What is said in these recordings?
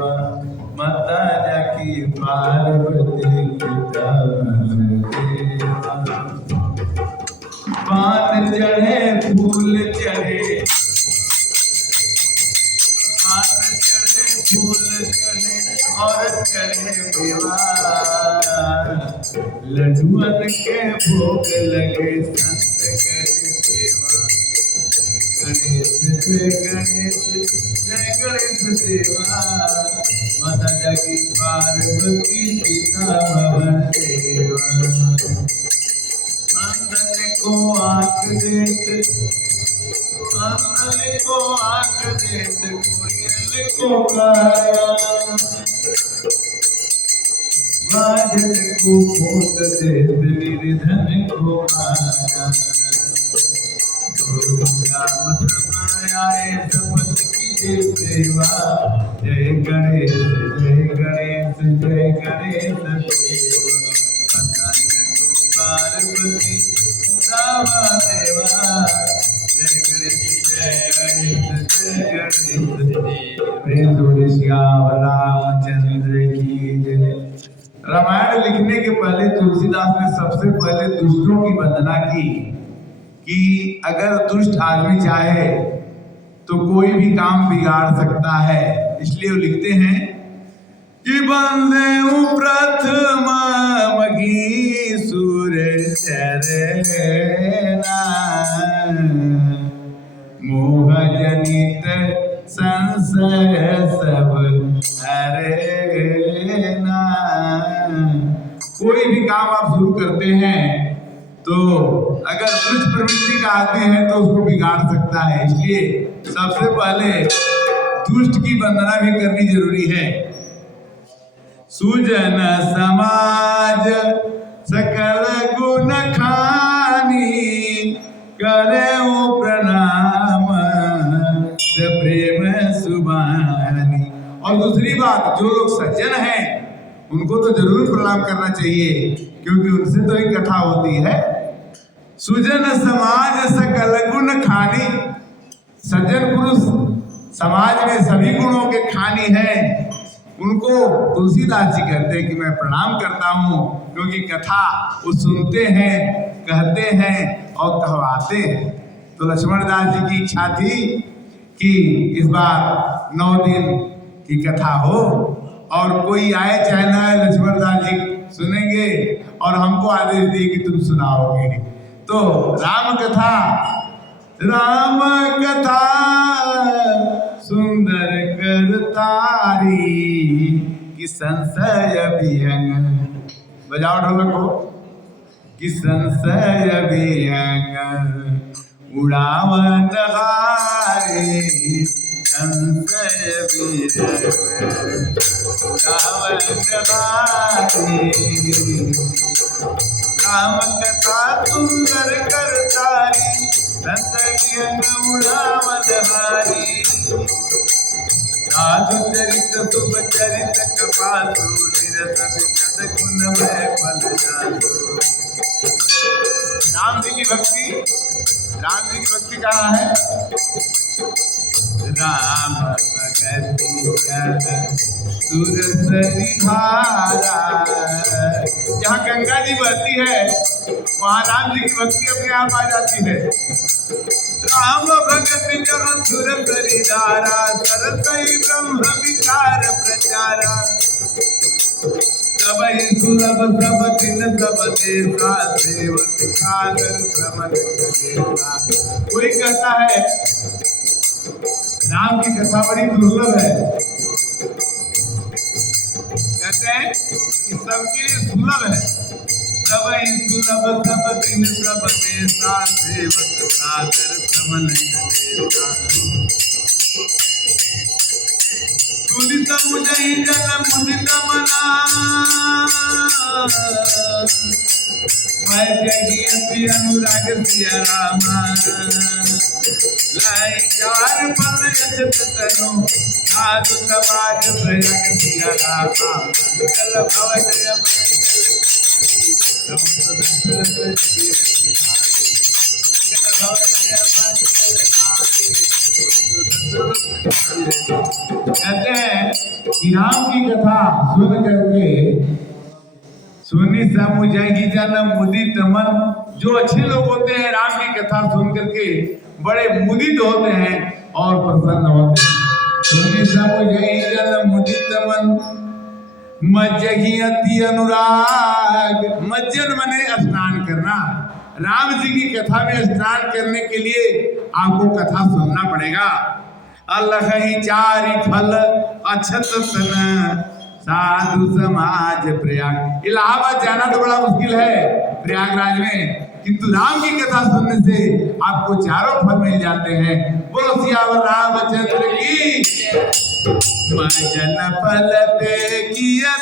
सेवा माता जाकी पार्वती पिता देवा। पान चढ़े फूल चढ़े, पान चढ़े फूल चढ़े और चढ़े मेवा। लड्डुअन के भोग लगे संत करे सेवा। गणेश जय गणेश जय गणेश देवा। माता जाकी पार्वती पिता देवा। आंगन को आंख देत, आंगन को आंख देत, कुड़ियल को काया। बाजन को फूट देत, निर्धन को माया। श्याम समाये शपथ कीजे सेवा। जय गणेश जय गणेश जय गणेश देवा। माता जाकी पार्वती पिता देवा। जय गणेश जय गणेश जय गणेश देवा। प्रेम से श्याम रामचंद्र की जय। रामायण लिखने के पहले तुलसीदास ने सबसे पहले दुष्टों की वंदना की कि अगर दुष्ट आदमी चाहे तो कोई भी काम बिगाड़ सकता है। इसलिए वो लिखते हैं कि बंदे प्रथम महीसुर चरना, मोह जनित संशय सब हरेना। कोई भी काम आप शुरू करते हैं तो अगर दुष्ट प्रवृत्ति का आदमी है तो उसको बिगाड़ सकता है। इसलिए सबसे पहले दुष्ट की वंदना भी करनी जरूरी है। सुजन समाज सकल गुण खानी, करे प्रणाम प्रेम सुबानी। और दूसरी बात, जो लोग सज्जन हैं उनको तो जरूर प्रणाम करना चाहिए, क्योंकि उनसे तो एक कथा होती है। सुजन समाज सकल गुण खानी, सज्जन पुरुष समाज में सभी गुणों के खानी है। उनको तुलसीदास जी कहते हैं कि मैं प्रणाम करता हूँ, क्योंकि कथा वो सुनते हैं, कहते हैं और कहवाते हैं। तो लक्ष्मण दास जी की इच्छा थी कि इस बार 9 दिन की कथा हो, और कोई आए चाहे ना आए लक्ष्मण दास जी सुनेंगे और हमको आदेश दिए कि तुम सुनाओगे। तो राम कथा, राम कथा सुंदर करतारी, कि संशय अभिहंग, बजाओ ढोलक को, कि संशय अभिहंग उड़ावन हारे। संशय अभिहंग उड़ावन हारे। राम कथा सुंदर करतारी, संशय अभिहंग उड़ावन हारी। साधु चरित शुभ चरित कपासु, निरत विशद गुणमय फल जासु। राम जी की भक्ति, राम जी की भक्ति कहाँ है? राम भगति सुरसरी धारा। जहाँ गंगा जी बहती है वहाँ राम जी की भक्ति अपने आप आ जाती है। राम भगति जहाँ सुरसरी धारा, सरसई ब्रह्म विचार प्रचारा। सब सुलभ सब दिन सब देशा, सेवक सागर श्रमण करेगा। कोई कहता है राम की कथा बड़ी दुर्लभ है, कहते हैं कि सबके लिए सुलभ है। सब सुलभ सब दिन सब देशा, सेवक सागर श्रमण करेगा। तुलित मुझे जन मुदित मना, मैं जगी अनुराग सिया रामा। लाई चार पल यशत तनु, साधु समाज प्रयाग सिया रामा। मंगल भव जय मंगल मंगल भव जय मंगल। कहते हैं कि राम की कथा सुन करके सुनी समुझेगी जन मुदित मन। जो अच्छे लोग होते हैं राम की कथा सुन करके बड़े मुदित होते हैं और प्रसन्न होते हैं। सुनी समुझेगी जन मुदित मन, मज्जही अति अनुराग। मज्जन मने स्नान करना। राम जी की कथा में स्नान करने के लिए आपको कथा सुनना पड़ेगा। अलखहि चारि फल अछत तन, साधु समाज प्रयाग। इलाहाबाद जाना तो बड़ा मुश्किल है प्रयागराज में, किंतु राम की कथा सुनने से आपको चारों फल मिल जाते हैं। बोलो सियावर रामचंद्र की। मजन फल पे किया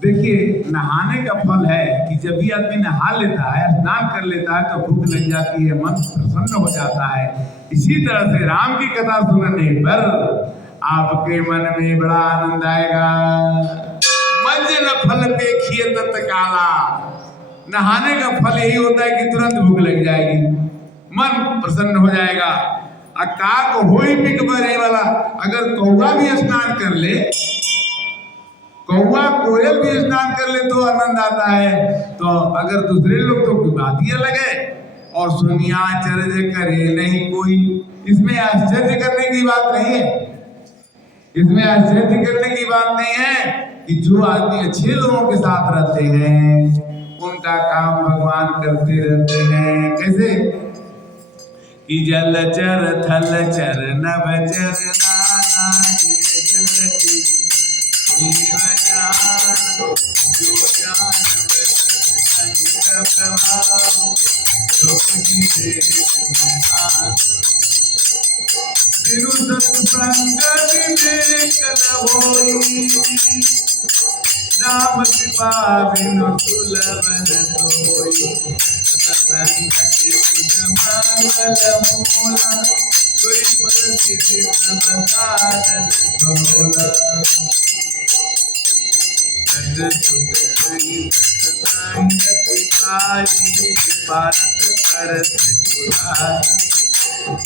देखिए, नहाने का फल है कि जब भी आदमी नहा लेता है, स्नान कर लेता है, तो भूख लग जाती है, मन प्रसन्न हो जाता है। इसी तरह से राम की कथा सुनने पर आपके मन में बड़ा आनंद आएगा। मंजन फल पे खिए तत्काला। नहाने का फल यही होता है कि तुरंत भूख लग जाएगी, मन प्रसन्न हो जाएगा। काक हो ही पिक बरे वाला। अगर कौवा भी स्नान कर ले, कौवा कोयल भी स्नान कर ले तो आनंद आता है। तो अगर दूसरे लोग तो कोई बात ही अलग है। और सुनिया आश्चर्य करे नहीं कोई। इसमें आश्चर्य करने की बात नहीं है। इसमें आश्चर्य करने की बात नहीं है कि जो आदमी अच्छे लोगों के साथ रहते हैं उनका काम भगवान करते रहते हैं। कैसे कि जलचर थलचर नभचर नाना जल जीव जान, जो जान प्रभाव सत्संग विवेक होई, राम कृपा बिनु सुलभ न होई। सत्संग मंगल मूला, कोई परिस्थिति साधन तोला।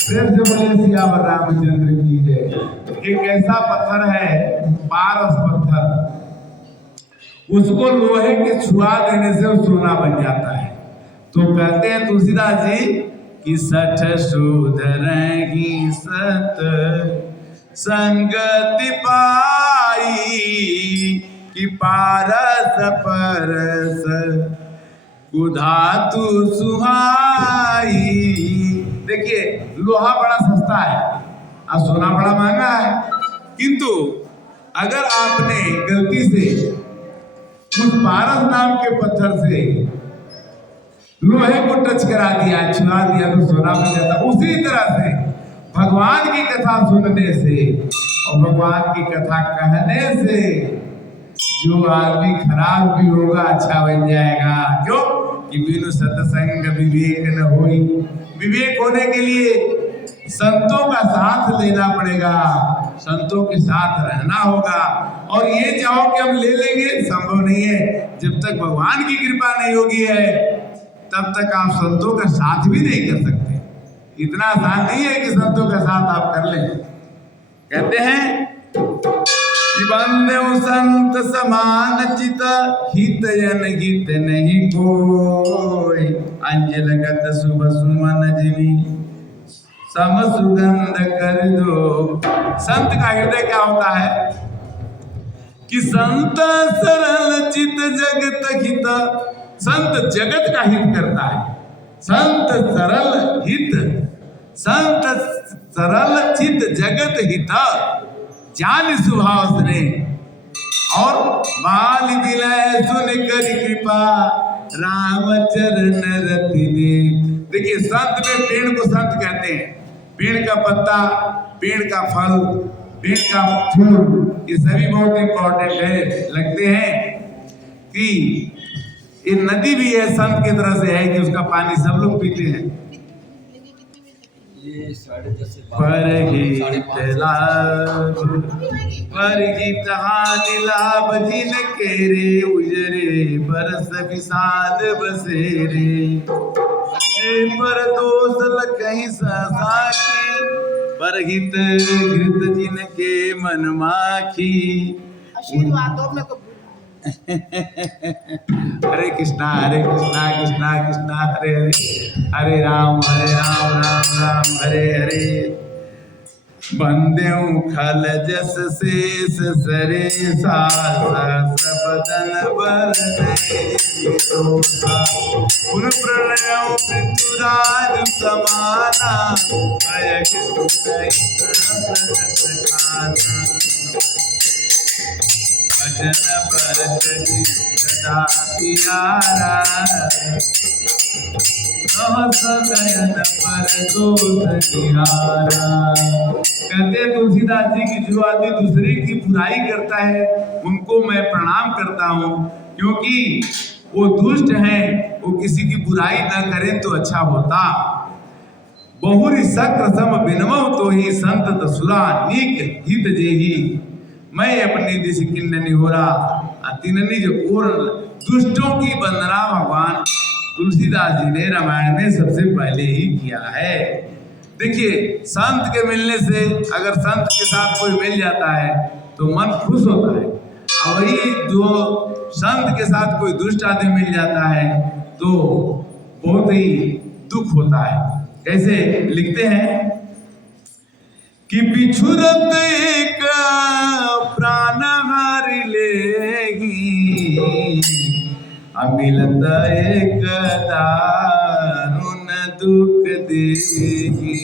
प्रेम से बोले सियावर रामचंद्र की जय। एक ऐसा पत्थर है, पारस पत्थर, उसको लोहे के छुआ देने से वो सोना बन जाता है। तो कहते हैं तुलसीदास जी कि सठ सुधरहि सत संगति पाई, कि पारस परस कुधातु सुहाई। देखिए, लोहा बड़ा सस्ता है और सोना बड़ा महंगा है, किंतु अगर आपने गलती से उस पारस नाम के पत्थर से लोहे को टच करा दिया, छुआ दिया, तो सोना बन जाता। उसी तरह से भगवान की कथा सुनने से और भगवान की कथा कहने से जो आदमी खराब भी होगा अच्छा बन जाएगा। क्यों? कि बिनु सत्संग विवेक न होई। विवेक होने के लिए संतों का साथ लेना पड़ेगा, संतों के साथ रहना होगा। और ये चाहो कि हम ले लेंगे, संभव नहीं है। जब तक भगवान की कृपा नहीं होगी है तब तक आप संतों का साथ भी नहीं कर सकते। इतना आसान नहीं है कि संतों का साथ आप कर लें। कहते हैं कि बंदे संत समान चित, हित जन हित नहीं कोई। अंजल गत शुभ सुमन जिमी, सम सुगंध कर दो। संत का हृदय क्या होता है? कि संत सरल चित जगत हित। संत जगत का हित करता है। संत सरल हित, संत सरल चित जगत हित, जान स्वभाव ने। और बाल विलय सुन कर कृपा, रामचरण रति ने। देखिए, संत में पेड़ को संत कहते हैं। पेड़ का पत्ता, पेड़ का फल, पेड़ का फूल, ये सभी बहुत इंपॉर्टेंट है। लगते हैं कि ये नदी भी है संत की तरह से है कि उसका पानी सब लोग पीते हैं। परगीत हानि लाभ जिन केरे, उजरे बरस विषाद बसेरे। पर दोष लखहि सहसा की, परहित घृत जिन के मन माखी। हरे कृष्णा कृष्णा कृष्णा हरे हरे, हरे राम राम राम हरे हरे। बंदेऊ खल जस शेष सरे सहस बदन पुर प्रणय पृथ्वीराज समाना, भजन भरत सदा प्यारा, कहते तुलसीदास जी की जो आदमी दूसरे की बुराई करता है उनको मैं प्रणाम करता हूँ, क्योंकि वो दुष्ट हैं, वो किसी की बुराई न करें तो अच्छा होता। बहुरी सक्र सम बिनमो तो ही संत दसुरा, नीक हित जेही मैं अपनी दिश किन्ननी हो रहा। तिननी जो और दुष्टों की वंदना भगवान तुलसीदास जी ने रामायण में सबसे पहले ही किया है। देखिए, संत के मिलने से, अगर संत के साथ कोई मिल जाता है तो मन खुश होता है, और वही जो संत के साथ कोई दुष्ट आदमी मिल जाता है तो बहुत ही दुख होता है। कैसे लिखते हैं कि बिछुरत एक प्राण हारि लेगी, अमिलत एक दारुण दुख देगी।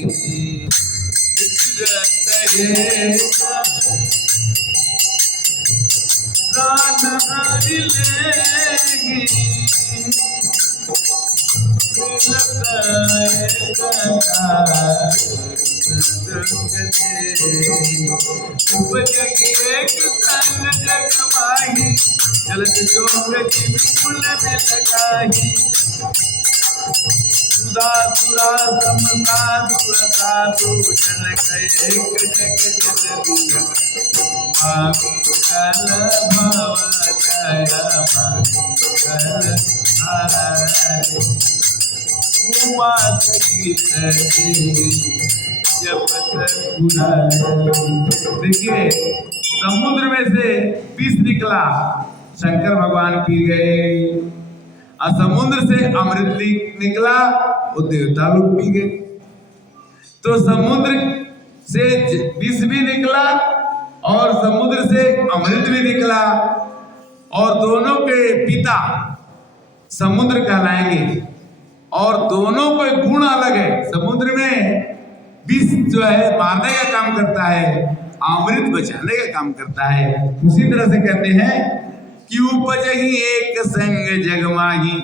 बिछुरत एक प्राण हारि लेगी, जलद जोग बिपुल में लगाही। सुधा सुरा समसाधु साधु जन गए जग जगदिया, मंगल भव जय मंगल हारे। उमा सगीत देखिए, समुद्र में से विष निकला, शंकर भगवान पी गए, और समुद्र से अमृत निकला, वो देवता लोग पी गए। तो समुद्र से विष भी निकला और समुद्र से अमृत भी निकला, और दोनों के पिता समुद्र कहलाएंगे, और दोनों के गुण अलग है। समुद्र में विष जो है मारने का काम करता है, अमृत बचाने का काम करता है। उसी तरह से कहते हैं कि उपजहि एक संग जगमाही।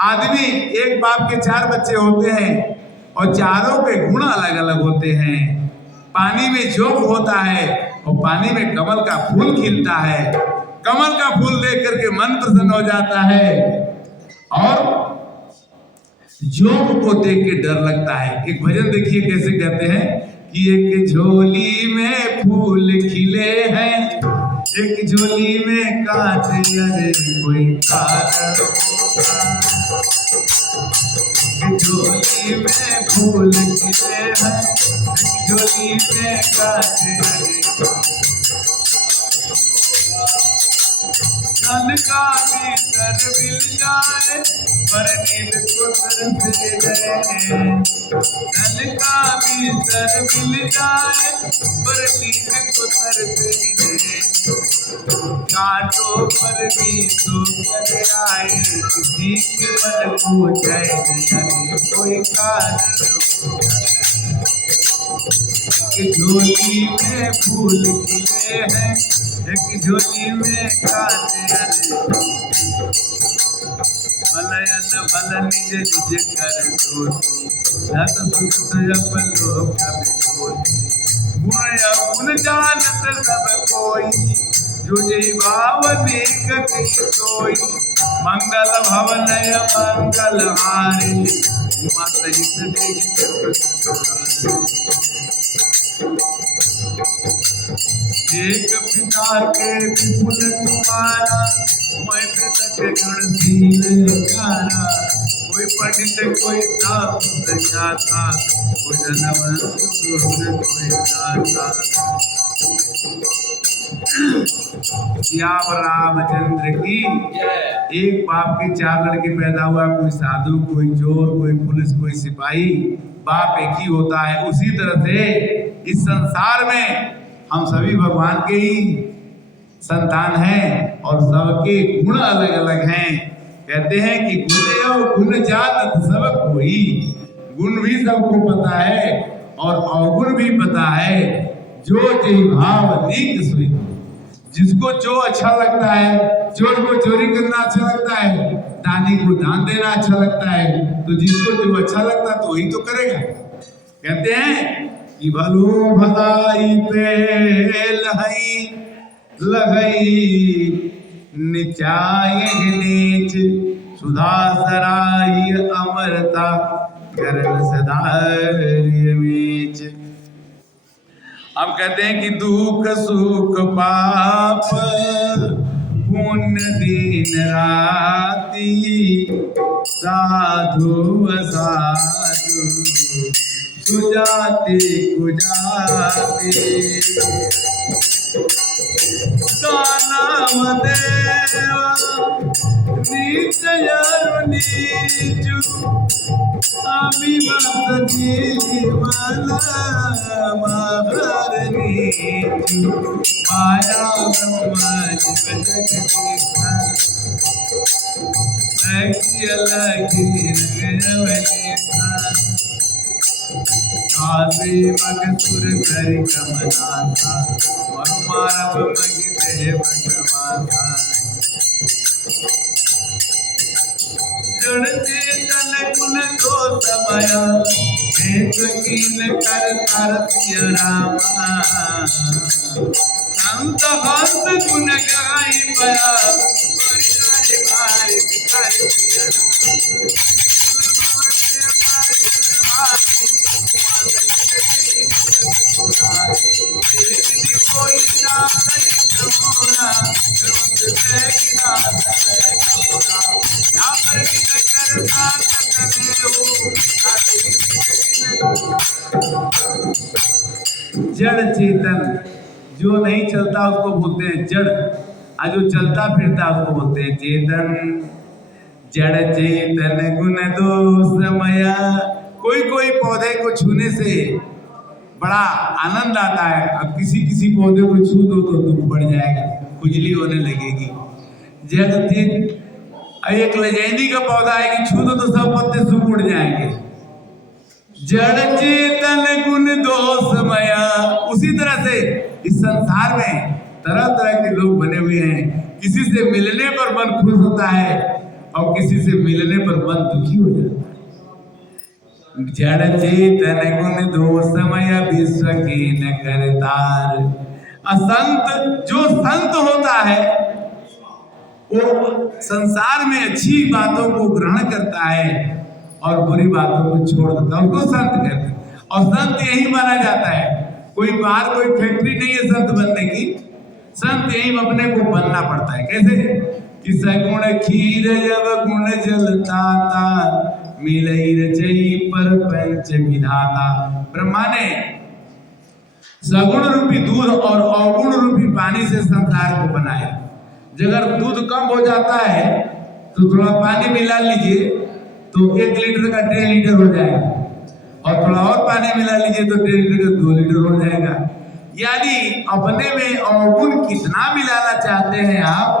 आदमी, एक बाप के 4 बच्चे होते हैं और चारों के गुण अलग अलग होते हैं। पानी में जोग होता है और पानी में कमल का फूल खिलता है। कमल का फूल देख करके मन प्रसन्न हो जाता है, और जोग को देख के डर लगता है। एक भजन देखिए कैसे कहते हैं कि एक झोली में फूल खिले हैं, एक झोली में कांटे, अरे कोई कारण होगा। एक झोली में फूल खिले हैं, एक झोली में कांटे, अरे धन का भीतर मिल जाए पर नील को तरसे गए। धन का भीतर मिल जाए पर नील को तरसे गए। कांटों पर भी तो कर आए, किसी के मन को जय जय कोई कारण होगा। एक झोली में फूल खिले हैं, एक झोली में कांटे, मलयन भल निज निज कर दोषी, न तो सुख अपन लोक बिखोती। गुण जानत सब कोई, जो जय भाव नेक कई सोई। मंगल भवनय मंगल हारे, मत हित एक पिता के विपुल तुम्हारा, मैं के गणशील प्यारा। कोई पंडित कोई ताप जाता, कोई धनवंत कोई दाता। श्याम रामचंद्र की। एक बाप के 4 लड़के पैदा हुआ, कोई साधु कोई चोर कोई पुलिस कोई सिपाही, बाप एक ही होता है। उसी तरह से इस संसार में हम सभी भगवान के ही संतान हैं और सबके गुण अलग अलग हैं। कहते हैं कि गुण जानत सब कोई, गुण भी सबको पता है और अवगुण भी पता है। जो जय भाव नीक सोई, जिसको जो अच्छा लगता है, चोर को चोरी करना अच्छा लगता है, दानी को दान देना अच्छा लगता है, तो जिसको जो अच्छा लगता है तो वही तो करेगा। कहते हैं कि भलो भलाई पे लगई निचाय नीच, सुधा सराय अमरता करन सदार्य मीच। अब कहते हैं कि दुख सुख पाप पुण्य दिन राति, साधु असाधु सुजाति कुजाति। नाम देवा नीच यारु नीचु, अभिमत जीवन मगर नीचु। माया ब्रह्म जीव जगदीशा, लगी रवनीता। काशी मगसुर करि कमनाथा, मरुमारव मगि देव कमाथा। जड़ चेतन गुण दोषमय, भेद कीन कर तरसिय रामा। संत हंस गुण गाई बया, बड़ी भारी भिखारी पिया। जड़ चेतन, जो नहीं चलता उसको बोलते हैं जड़, और जो चलता फिरता उसको बोलते हैं चेतन। जड़ चेतन गुण दोषमया। कोई कोई पौधे को छूने से बड़ा आनंद आता है, अब किसी किसी पौधे को छू दो तो दुख बढ़ जाएगा, खुजली होने लगेगी। जड़ एक लजेंदी का पौधा है कि छू दो तो सब पत्ते सूख उड़ जाएंगे। जड़ चेतन गुण दोषमया। उसी तरह से इस संसार में तरह तरह के लोग बने हुए हैं। किसी से मिलने पर मन खुश होता है और किसी से मिलने पर मन दुखी हो जाता है। जड़ चेतन गुण दोषमय, विश्व की न करतार। असंत, जो संत होता है वो संसार में अच्छी बातों को ग्रहण करता है और बुरी बातों को छोड़ देता है, उसको संत कहते हैं। और संत यही माना जाता है, कोई बाहर कोई फैक्ट्री नहीं है संत बनने की। संत यही अपने को बनना पड़ता है। कैसे कि सगुण खीर जब गुण जलताता, मिलई रचई पर पंच विधाता। ब्रह्मा ने सगुण रूपी दूध और अवगुण रूपी पानी से संसार को बनाया। अगर दूध कम हो जाता है तो थोड़ा पानी मिला लीजिए तो 1 लीटर का 1.5 लीटर हो जाएगा, और थोड़ा और पानी मिला लीजिए तो 1.5 लीटर का 2 लीटर हो जाएगा। यानी अपने में अवगुण कितना मिलाना चाहते हैं आप,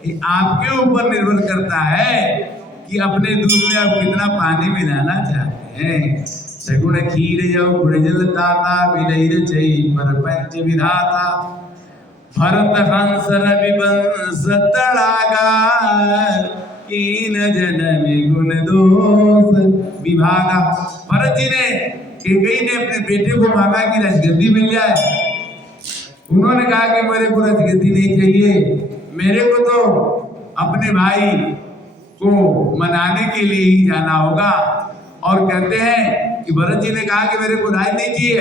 कि आपके ऊपर निर्भर करता है कि अपने दूध में आप कितना पानी मिलाना चाहते हैं। सगुण खीर जो गुण जलताता, मिलई रचई पर पंच विधाता। भरत हंस रवि वंश तड़ागा, कीन जनम गुण दोष विभागा। भरत जी ने कैकेयी ने अपने बेटे को मांगा कि राजगद्दी मिल जाए। उन्होंने कहा कि मेरे को राजगद्दी नहीं चाहिए, मेरे को तो अपने भाई को मनाने के लिए ही जाना होगा। और कहते हैं कि भरत जी ने कहा कि मेरे को राज नहीं चाहिए।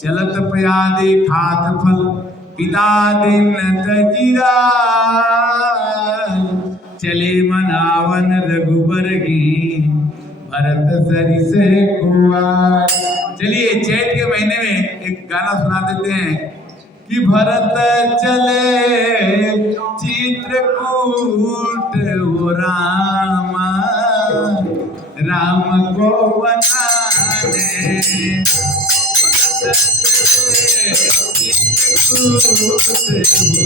चलत पया दे खात फल पिता दिन तजीरा, चले मनावन रघुबर की भरत सरिसे कुआर। चलिए चैत के महीने में एक गाना सुना देते हैं कि भरत चले चित्रकूट हो रामा, राम को बनाने चित्रकूट हो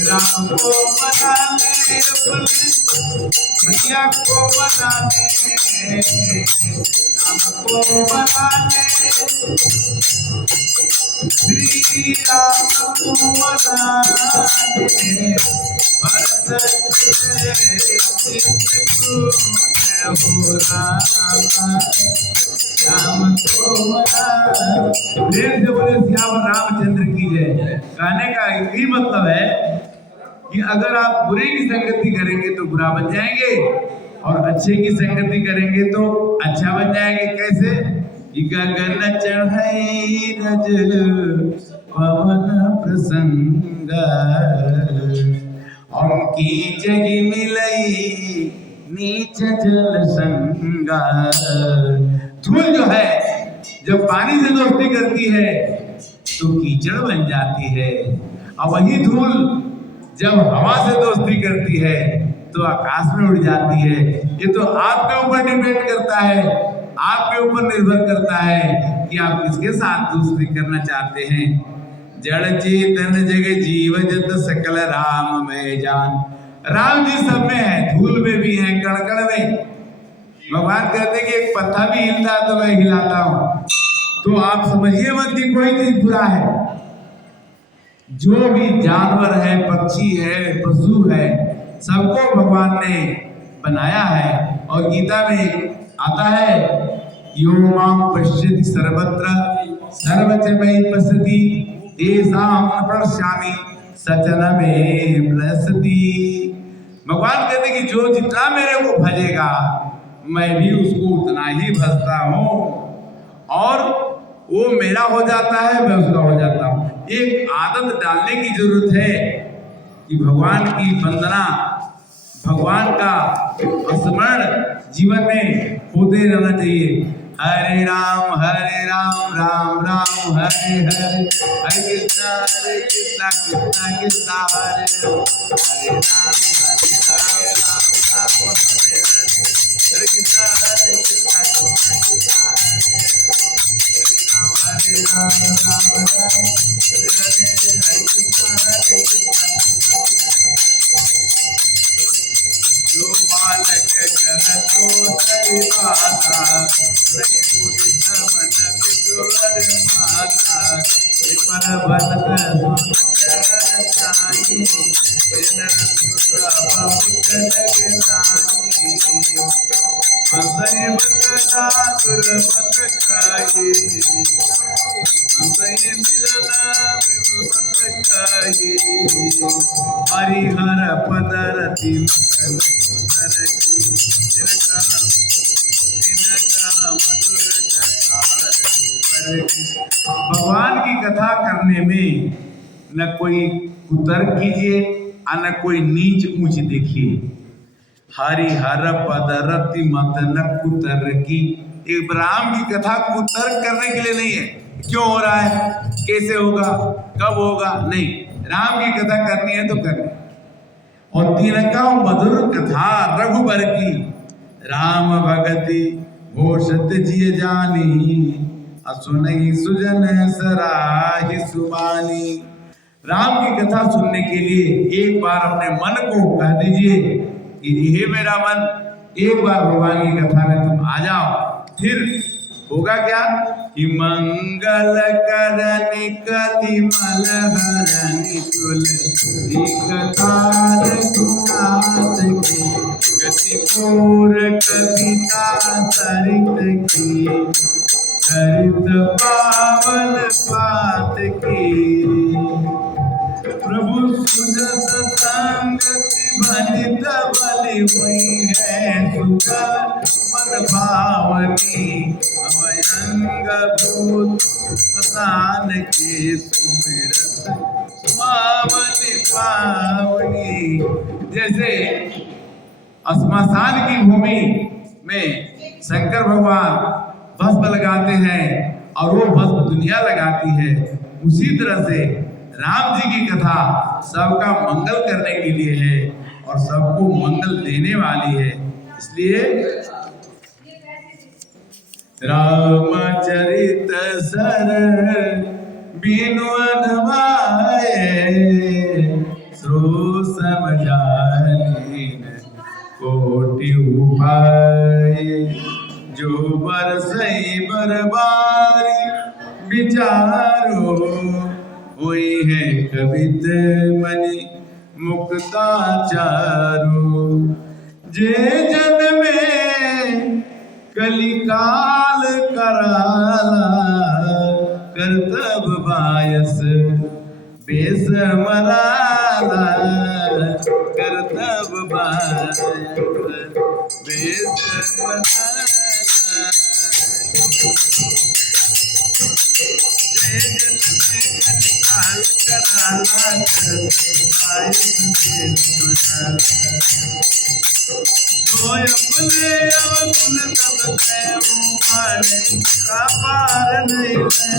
राम को बनाने भैया को बनाने, राम को बनाने श्री राम को बनाने, भरत हो राम को प्रेम से बोले श्याम रामचंद्र की जय। कहने का यही मतलब है कि अगर आप बुरे की संगति करेंगे तो बुरा बन जाएंगे और अच्छे की संगति करेंगे तो अच्छा बन जाएंगे। कैसे? गगन चढ़ई रज पवन प्रसंग, अंकी जगी मिलई नीच जल संगा। धूल जो है जब पानी से दोस्ती करती है तो कीचड़ बन जाती है, और वही धूल जब हवा से दोस्ती करती है तो आकाश में उड़ जाती है। ये तो आपके ऊपर डिपेंड करता है, आपके ऊपर निर्भर करता है कि आप किसके साथ दोस्ती करना चाहते हैं। जड़ चेतन जग जीव जत सकल राम में जान। राम जी सब में है, धूल में भी है, कण-कण में। भगवान कहते कि एक पत्ता भी हिलता है तो मैं हिलाता हूं। तो आप समझिए मत कि कोई चीज बुरा है। जो भी जानवर है, पक्षी है, पशु है, सबको भगवान ने बनाया है। और गीता में आता है यो मां पश्यति सर्वत्र सर्वच मयि पश्यति तेषां प्रणश्यामि सचन में प्लसति। भगवान कहते कि जो जितना मेरे को भजेगा मैं भी उसको उतना ही भजता हूँ, और वो मेरा हो जाता है, मैं उसका हो जाता हूँ। एक आदत डालने की जरूरत है कि भगवान की वंदना, भगवान का स्मरण जीवन में होते रहना चाहिए। हरे राम राम राम हरे हरे, हरे कृष्णा कृष्णा कृष्णा हरे हरे, हरे राम राम हरे हरे, हरे कृष्णा कृष्णा कृष्णा हरे राम राम हरे हरे, हरे कृष्णा जो बालक कर तो तरिवाता, नहीं बुद्ध मन विदुर माता, पर भक्त सुन कर साई, दिन रसुत पवित जगनाई। हंसई भक्ता दुर्मत खाई, हंसई मिलना विमत खाई, हरिहर पदरति मदन भगवान की कथा करने में न कोई कुतर्क कीजिए और न कोई नीच ऊंच देखिए। हरिहर पदरति मत न कुतर्की। इब्राहिम की कथा कुतर्क करने के लिए नहीं है, क्यों हो रहा है, कैसे होगा, कब होगा, नहीं। राम की कथा करनी है तो करनी। और तिनका मधुर कथा रघुबर की, राम भगति घोषत जिय जानी, असुनहि सुजन सराहि सुबानी। राम की कथा सुनने के लिए एक बार अपने मन को कह दीजिए कि हे मेरा मन, एक बार भगवान की कथा में तुम आ जाओ। फिर होगा क्या कि मंगल करनि कलिमल हरनि तुलसी कथा रघुनाथ की, गतिपूर कविता सरित की, सरित पावन पात की। प्रभु सुजत संगति भनित बलि हुई है, सुगल मन भावनी अवयंग भूत मसान के सुमिरत सुहावनी पावनी। जैसे श्मशान की भूमि में शंकर भगवान भस्म लगाते हैं और वो भस्म दुनिया लगाती है, उसी तरह से राम जी की कथा सबका मंगल करने के लिए है और सबको मंगल देने वाली है। इसलिए रामचरित सर बिनु अनवाए, श्रो समझालीन कोटि उपाय। जो बरसई बरबारी विचारो, हुई है कवित मनि मुक्ताचारो। जे जन में कलिकाल कराला, करतब बायस बेस मराला, करतब बायस बेस मराला। जे जन में कलिकाल कराला, करतब बायस बेस मराला। जो अपने अवगुण सब कैऊ माने, का पार नहीं है।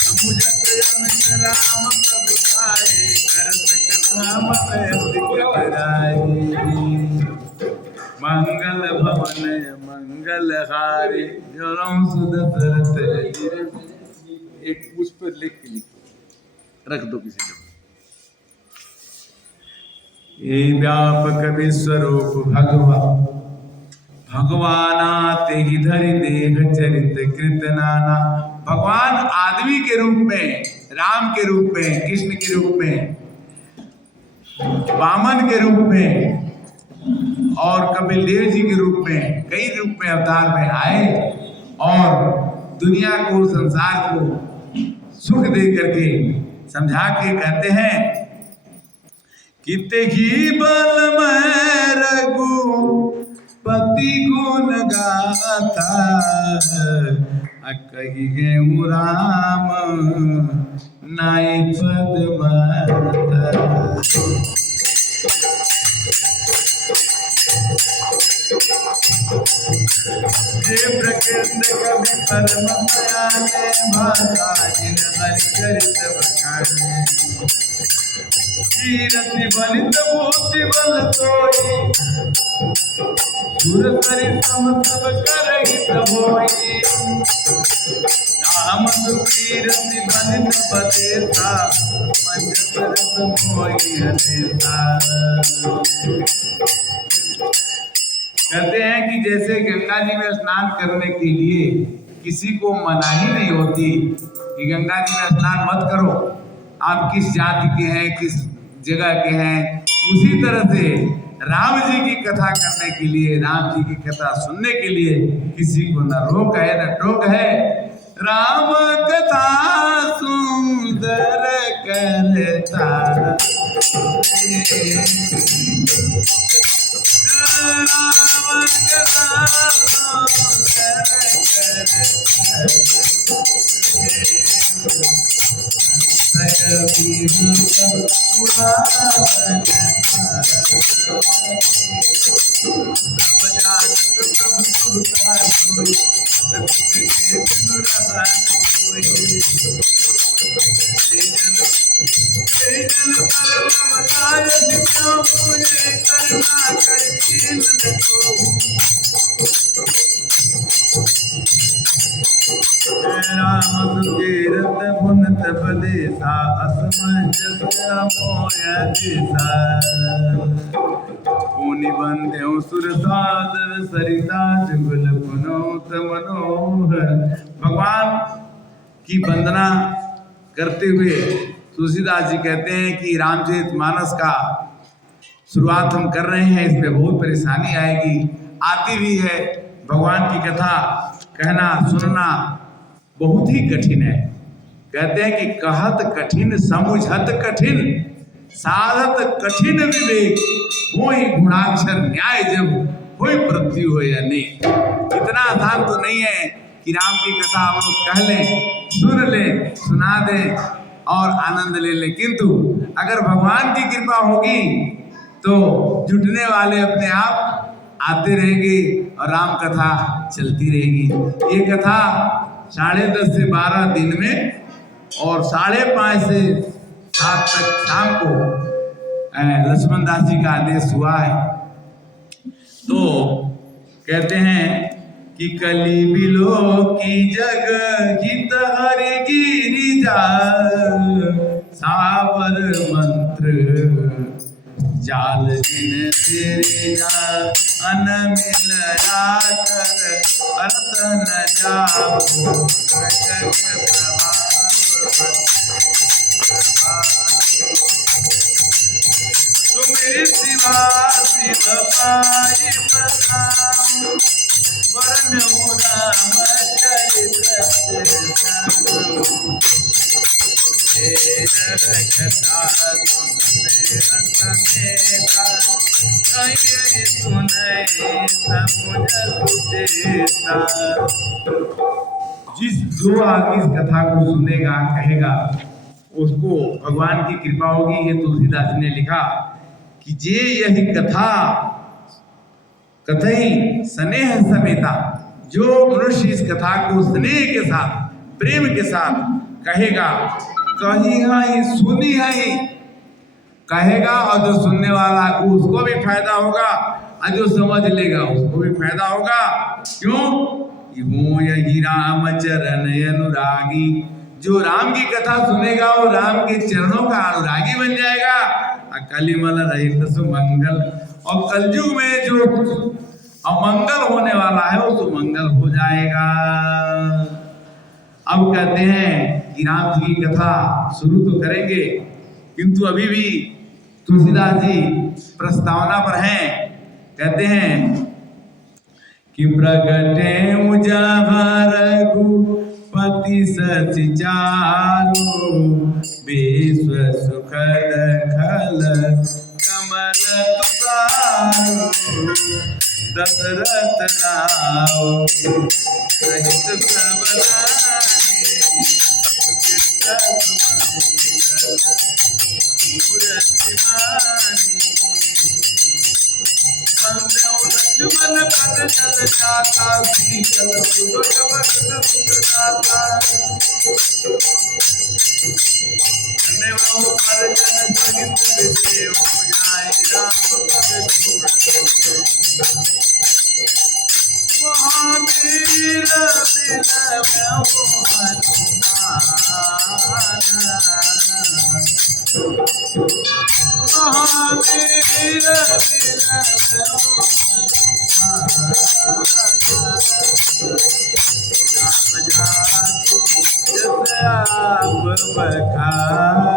समुझत अनंत राम प्रभु आए, करत नाम मंगल भवन मंगल हारे, जो राम सुदशरथ। एक उस पर लिख के रख दो किसी को। ये व्यापक विश्वरूप भगवान, भगवानाते ही धरि देह चरित कृत नाना। भगवान आदमी के रूप में, राम के रूप में, कृष्ण के रूप में, वामन के रूप में और कपिल देव जी के रूप में, कई रूप में अवतार में आए और दुनिया को, संसार को सुख दे करके समझा के कहते हैं कितहि बल मैं रघुपति गुण गाथा, कही गेहूँ राम नाई पद माता। जे प्रकृति कवि परम दयाले, भाषा जिन हरि चरित बखाने। कीरति बलित भूति बल सोई, सुर सरि सम सब करहित होई। राम कीरति बलित बदेसा, मंजस रस मोहि हदेसा। कहते हैं कि जैसे गंगा जी में स्नान करने के लिए किसी को मनाही नहीं होती कि गंगा जी में स्नान मत करो, आप किस जाति के हैं, किस जगह के हैं, उसी तरह से राम जी की कथा करने के लिए, राम जी की कथा सुनने के लिए किसी को न रोक है न टोक है। राम कथा सुंदर करता, राम कथा सुंदर भगवान की वंदना करते हुए तुलसीदास जी कहते हैं कि रामचरितमानस का शुरुआत हम कर रहे हैं, इसमें बहुत परेशानी आएगी, आती भी है। भगवान की कथा कहना सुनना बहुत ही कठिन है। कहते हैं कि कहत कठिन समुझत कठिन, साधत कठिन विवेक, होई गुणाक्षर न्याय जब होई मृत्यु हो या नहीं। इतना आसान तो नहीं है कि राम की कथा हम लोग कह लें, सुन लें, सुना दें और आनंद ले लें, किंतु अगर भगवान की कृपा होगी तो जुटने वाले अपने आप आते रहेंगे और राम कथा चलती रहेगी। ये कथा 10:30 से 12 दिन में और 5:30 से 7 तक शाम को लक्ष्मण दास जी का आदेश हुआ है। तो कहते हैं कि कली बिलो की जग हित हरि गिरिजा, सावर मंत्र जाल दिन तेरे जा, अन मिलया कर अर्थ न जाओ, प्रगट तुम्हें सिवा शिव पाई प्रणाम, वरन राम चरित कथा सुनते समेता, कहिए सुनय समुझ सुचेता। जो आदमी इस कथा को सुनेगा, कहेगा, उसको भगवान की कृपा होगी। ये तुलसीदास ने लिखा कि जे यही कथा कथई स्नेह समेता, जो मनुष्य इस कथा को स्नेह के साथ, प्रेम के साथ कहेगा, कही है सुनी है कहेगा, और जो सुनने वाला उसको भी फायदा होगा और जो समझ लेगा उसको भी फायदा होगा। क्यों? हो यही राम चरण अनुरागी, जो राम की कथा सुनेगा वो राम के चरणों का अनुरागी बन जाएगा। कलिमल रहित सुमंगल, और कलयुग में जो अमंगल होने वाला है वो सुमंगल हो जाएगा। अब कहते हैं कि राम जी की कथा शुरू तो करेंगे, किंतु अभी भी तुलसीदास जी प्रस्तावना पर हैं। कहते हैं कि प्रगटे उजागर रघुपति सचि चारु, विश्व सुखद खल कमल तुषारु, दशरथ राव सहित सब रानी, लक्ष्मण पद जल जाता, शीतल सुभग भगत सुखदाता, पर जन सहित विदेव जाय, राम पद छोड़ महावीर बिलव हनुमान, महावीर बिलव आप बखान,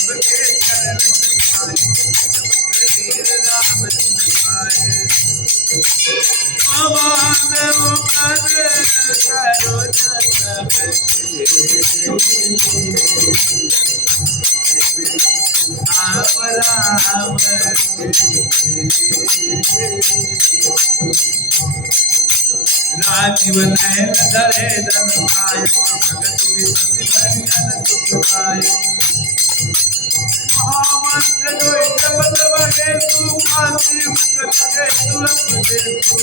सबके चरण राम जिन पाए, माधव पद सरोज आप राम राजीव नयन धरे धन पाय, भगत विपत्ति भंजन सुख पाय, महामंत्र जोई जपत बगे सुखासी, मुख लगे तुरंत देसु,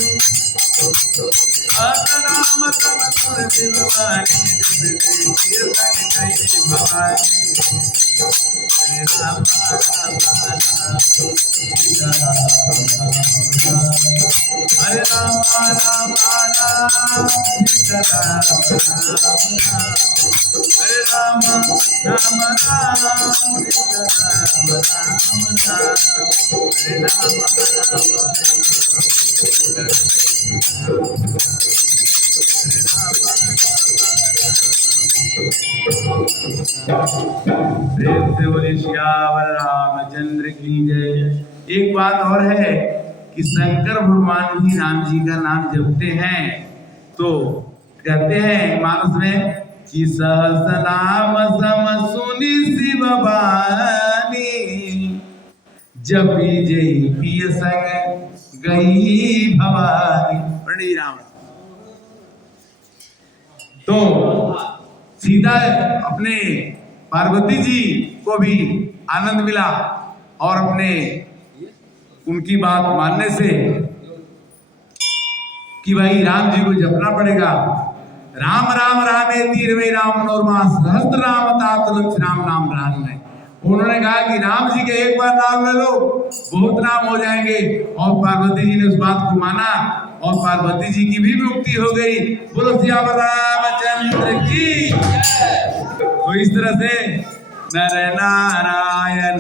नाम तम सुर दिलवानी, जब देखिए संग कई भवानी, राम राम राम सीता राम, हरे राम राम राम सीता राम, हरे राम राम राम सीता राम, हरे राम राम राम प्रेम से बोले श्यावर रामचंद्र की जय। एक बात और है कि शंकर भगवान भी राम जी का नाम जपते हैं तो कहते हैं मानस में कि सहस नाम सम सुनी शिव बानी, जपी जय पिय संग गई भवानी। पंडित राम तो सीधा अपने पार्वती जी को भी आनंद मिला और अपने उनकी बात मानने से कि भाई राम जी को जपना पड़ेगा। राम राम रामे तीर में राम मनोरमा सहस्त्र राम तात लक्ष राम नाम राम में। उन्होंने कहा कि राम जी के एक बार नाम ले लो बहुत नाम हो जाएंगे, और पार्वती जी ने उस बात को माना और पार्वती जी की भी मुक्ति हो गई। बोलो सियावर रामचंद्र की। तो इस तरह से नर नारायण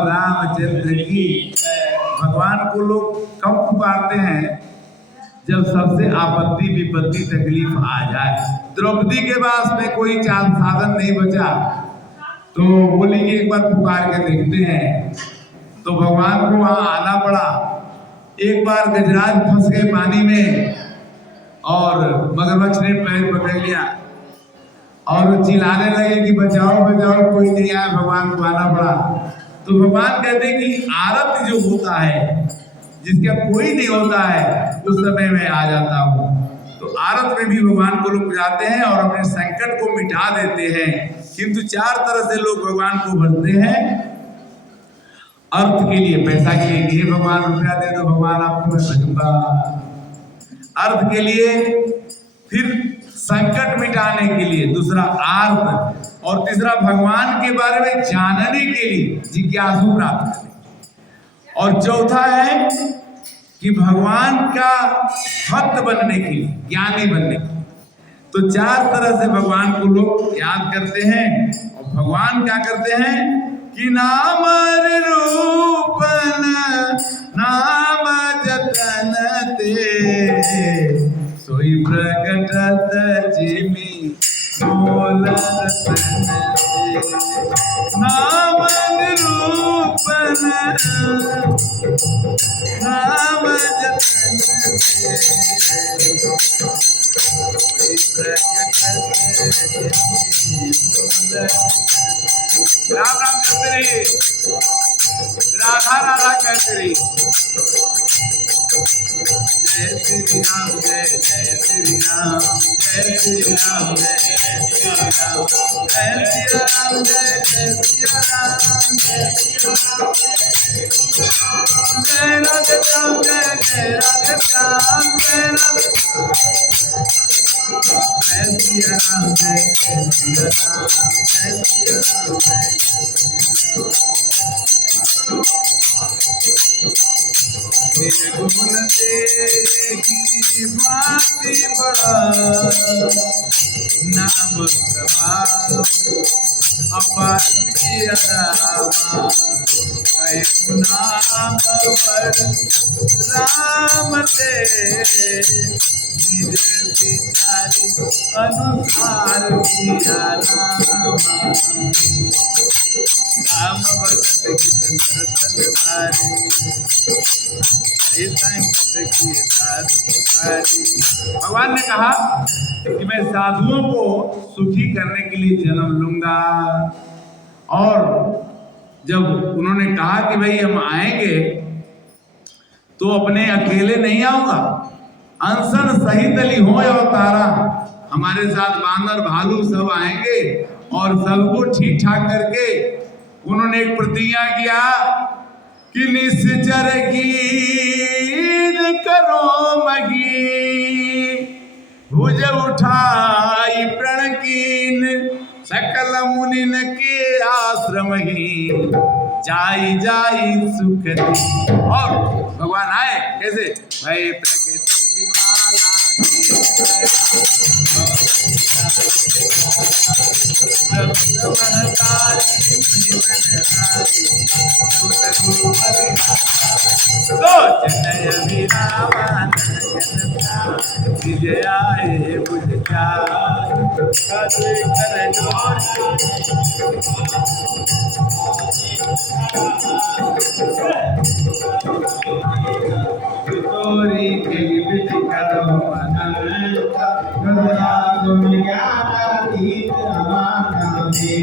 रामचंद्र की। भगवान को लोग कब पुकारते हैं जब सबसे आपत्ति विपत्ति तकलीफ आ जाए। द्रौपदी के पास में कोई चाल साधन नहीं बचा तो बोली कि एक बार पुकार के देखते हैं, तो भगवान को वहां आना पड़ा। एक बार गजराज फंस गए पानी में और मगरमच्छ ने पैर पकड़ लिया और चिल्लाने लगे कि बचाओ बचाओ, कोई नहीं आया, भगवान को आना पड़ा। तो भगवान कहते हैं कि आरत जो होता है जिसका कोई नहीं होता है उस समय में आ जाता हूँ। तो आरत में भी भगवान को लोग जाते हैं और अपने संकट को मिटा देते हैं। किंतु चार तरह से लोग भगवान को भजते हैं। अर्थ के लिए, पैसा के लिए, ये भगवान रुपया दे दो भगवान आपको मैं भजूंगा। अर्थ के लिए, फिर संकट मिटाने के लिए, दूसरा आर्त, और तीसरा भगवान के बारे में जानने के लिए जिज्ञासु प्राप्त करने, और चौथा है कि भगवान का भक्त बनने के लिए, ज्ञानी बनने के लिए। तो चार तरह से भगवान को लोग याद करते हैं। और भगवान क्या करते हैं कि नाम रूपन नाम जतन ते, सोई प्रगटत जिमि बोलत नाम रूपन नाम जतन राम राम करते रहिए, राधा राधा कहते रहिए। जय श्री राम जय जय श्री राम, जय श्री राम जय जय श्री राम, जय श्री राम जय जय श्री राम, जय श्री राम जय राधे श्याम जय जय राधे श्याम, जय राधे जय श्री राम जय जय श्री राम, जय श्री राम जय गुण तेरी भांति बड़ा नाम प्रभाव अपार रामा, नाम पर राम तेरे निज विचारी अनुसार किया रामा। राम भगत गीत नरतन धारे, भगवान ने कहा कि मैं साधुओं को सुखी करने के लिए जन्म लूंगा। और जब उन्होंने कहा कि भाई हम आएंगे तो अपने अकेले नहीं आऊंगा, अनशन सहित ली हो अवतारा, हमारे साथ बांदर भालू सब आएंगे और सबको ठीक ठाक करके उन्होंने एक प्रतिज्ञा किया कि निश्चर गीत करो मही, भुज उठाई प्रण कीन, सकल मुनिन के आश्रम ही, जाई जाई सुख दी। और भगवान आए कैसे, भाई प्रगति विजयाए बुझ तोरी के विधि करो अनंत, गंगा दुनिया गीत अमाना दे